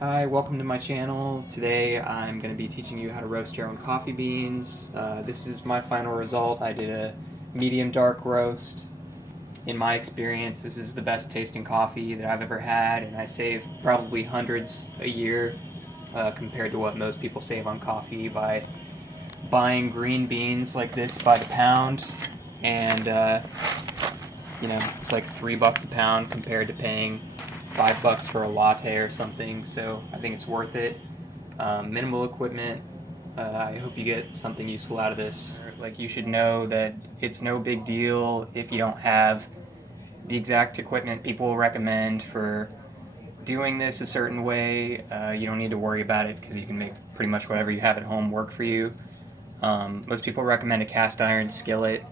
Hi, welcome to my channel. Today I'm going to be teaching you how to roast your own coffee beans. This is my final result. I did a medium dark roast. In my experience, this is the best tasting coffee that I've ever had, and I save probably hundreds a year compared to what most people save on coffee by buying green beans like this by the pound. And it's like $3 a pound compared to paying $5 for a latte or something, so I think it's worth it. Minimal equipment. I hope you get something useful out of this. Like, you should know that it's no big deal if you don't have the exact equipment people recommend for doing this a certain way. You don't need to worry about it because you can make pretty much whatever you have at home work for you. Most people recommend a cast iron skillet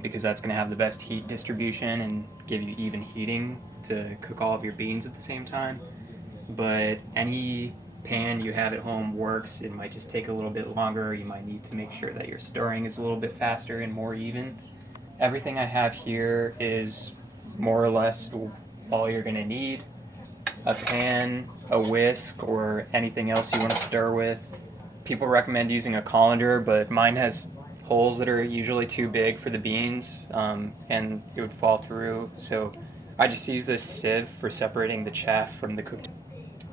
because that's going to have the best heat distribution and give you even heating to cook all of your beans at the same time. But any pan you have at home works. It might just take a little bit longer. You might need to make sure that your stirring is a little bit faster and more even. Everything I have here is more or less all you're going to need. A pan, a whisk, or anything else you want to stir with. People recommend using a colander, but mine has holes that are usually too big for the beans, and it would fall through, so I just use this sieve for separating the chaff from the cooked.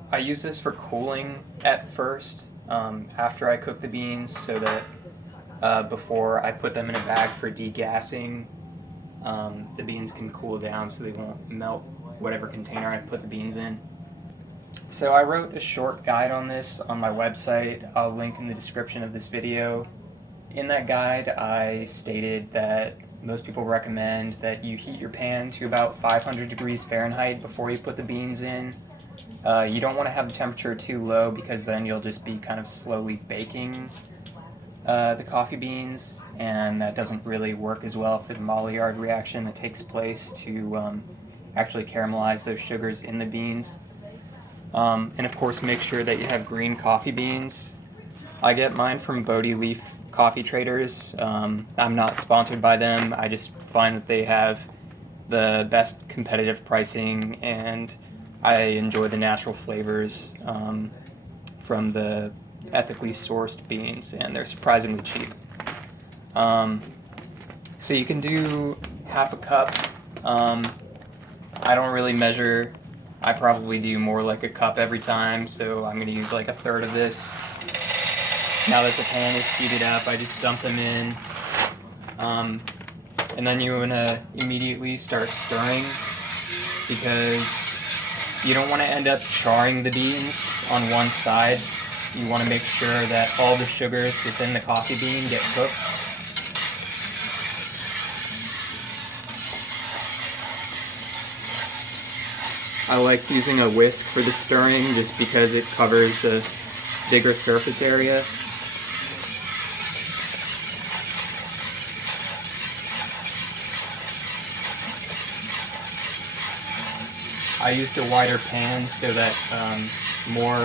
I use this for cooling at first, after I cook the beans, so that before I put them in a bag for degassing, the beans can cool down so they won't melt whatever container I put the beans in. So I wrote a short guide on this on my website. I'll link in the description of this video. In that guide, I stated that most people recommend that you heat your pan to about 500 degrees Fahrenheit before you put the beans in. You don't want to have the temperature too low because then you'll just be kind of slowly baking the coffee beans, and that doesn't really work as well for the Maillard reaction that takes place to actually caramelize those sugars in the beans. And of course, make sure that you have green coffee beans. I get mine from Bodhi Leaf Coffee Traders. I'm not sponsored by them. I just find that they have the best competitive pricing, and I enjoy the natural flavors from the ethically sourced beans, and they're surprisingly cheap. So you can do half a cup. I don't really measure. I probably do more like a cup every time, so I'm going to use like a third of this. Now that the pan is heated up, I just dump them in. And then you want to immediately start stirring because you don't want to end up charring the beans on one side. You want to make sure that all the sugars within the coffee bean get cooked. I like using a whisk for the stirring just because it covers a bigger surface area. I used a wider pan so that more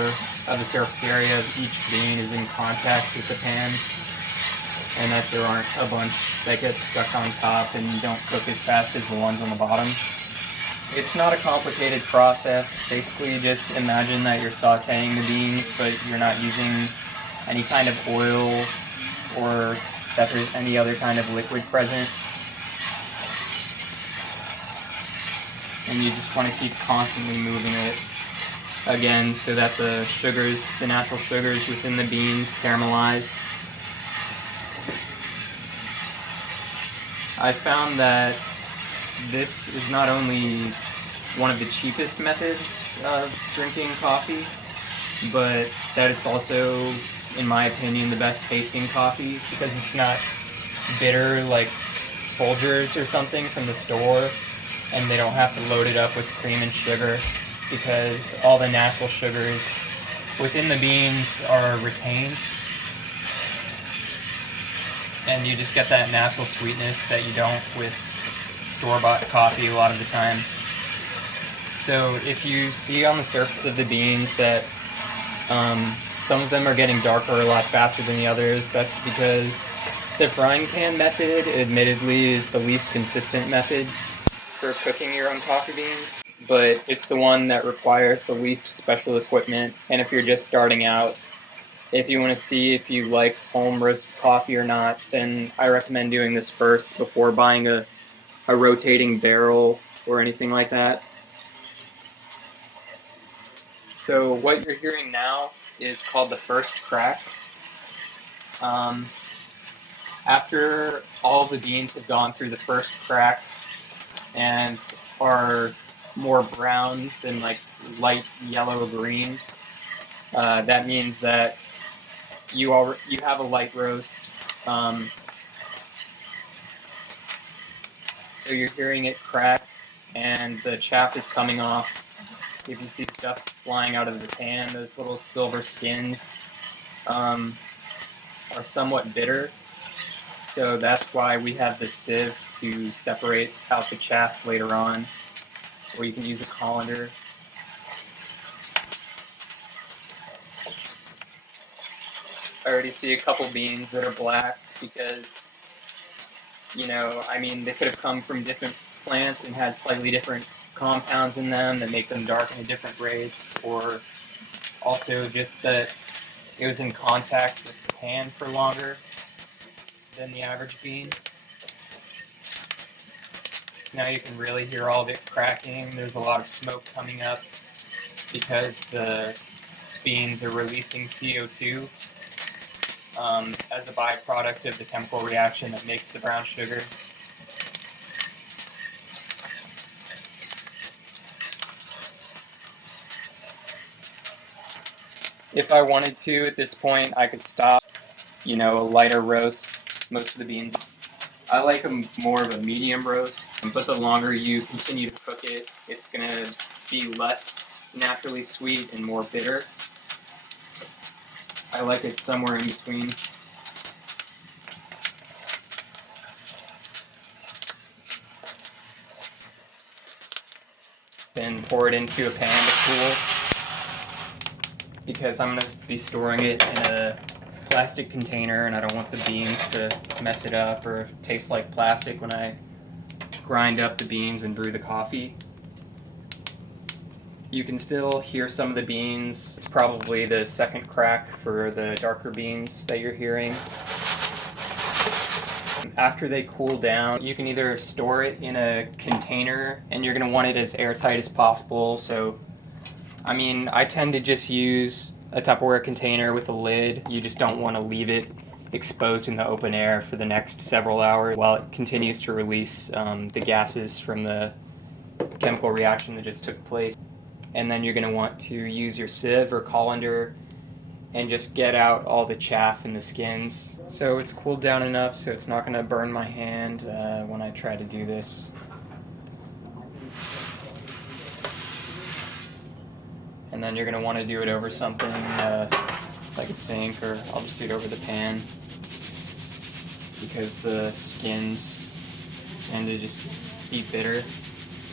of the surface area of each bean is in contact with the pan, and that there aren't a bunch that get stuck on top and don't cook as fast as the ones on the bottom. It's not a complicated process. Basically, just imagine that you're sauteing the beans, but you're not using any kind of oil or that there's any other kind of liquid present. And you just want to keep constantly moving it again so that the sugars, the natural sugars within the beans caramelize. I found that this is not only one of the cheapest methods of drinking coffee, but that it's also, in my opinion, the best tasting coffee because it's not bitter like Folgers or something from the store, and they don't have to load it up with cream and sugar because all the natural sugars within the beans are retained, and you just get that natural sweetness that you don't with store-bought coffee a lot of the time. So if you see on the surface of the beans that some of them are getting darker a lot faster than the others, that's because the frying pan method, admittedly, is the least consistent method for cooking your own coffee beans. but it's the one that requires the least special equipment. And if you're just starting out, if you want to see if you like home roasted coffee or not, then I recommend doing this first before buying a rotating barrel or anything like that. So what you're hearing now is called the first crack. After all the beans have gone through the first crack and are more brown than like light yellow green, that means that you have a light roast. So you're hearing it crack and the chaff is coming off. You can see stuff flying out of the pan. Those little silver skins are somewhat bitter. So that's why we have the sieve to separate out the chaff later on, or you can use a colander. I already see a couple beans that are black because, they could have come from different plants and had slightly different compounds in them that make them darken at different rates, or also just that it was in contact with the pan for longer than the average bean. Now you can really hear all of it cracking. There's a lot of smoke coming up because the beans are releasing CO2 as a byproduct of the chemical reaction that makes the brown sugars. If I wanted to, at this point, I could stop, a lighter roast, most of the beans. I like more of a medium roast, but the longer you continue to cook it, it's going to be less naturally sweet and more bitter. I like it somewhere in between. Then pour it into a pan to cool, because I'm going to be storing it in a plastic container and I don't want the beans to mess it up or taste like plastic when I grind up the beans and brew the coffee. You can still hear some of the beans. It's probably the second crack for the darker beans that you're hearing. After they cool down, you can either store it in a container, and you're going to want it as airtight as possible. So, I tend to just use a Tupperware container with a lid. You just don't want to leave it exposed in the open air for the next several hours while it continues to release the gases from the chemical reaction that just took place. And then you're going to want to use your sieve or colander and just get out all the chaff and the skins. So it's cooled down enough so it's not going to burn my hand when I try to do this. And then you're going to want to do it over something like a sink, or I'll just do it over the pan, because the skins tend to just be bitter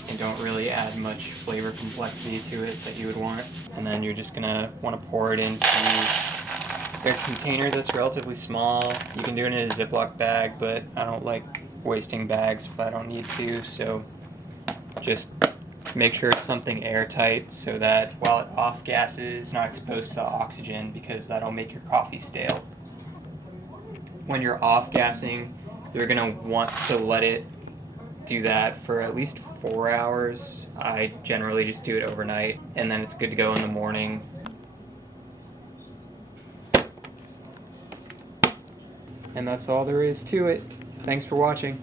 and don't really add much flavor complexity to it that you would want. And then you're just going to want to pour it into a container that's relatively small. You can do it in a Ziploc bag, but I don't like wasting bags if I don't need to, so just make sure it's something airtight so that while it off-gasses, it's not exposed to the oxygen, because that'll make your coffee stale. When you're off-gassing, you're going to want to let it do that for at least 4 hours. I generally just do it overnight, and then it's good to go in the morning. And that's all there is to it. Thanks for watching.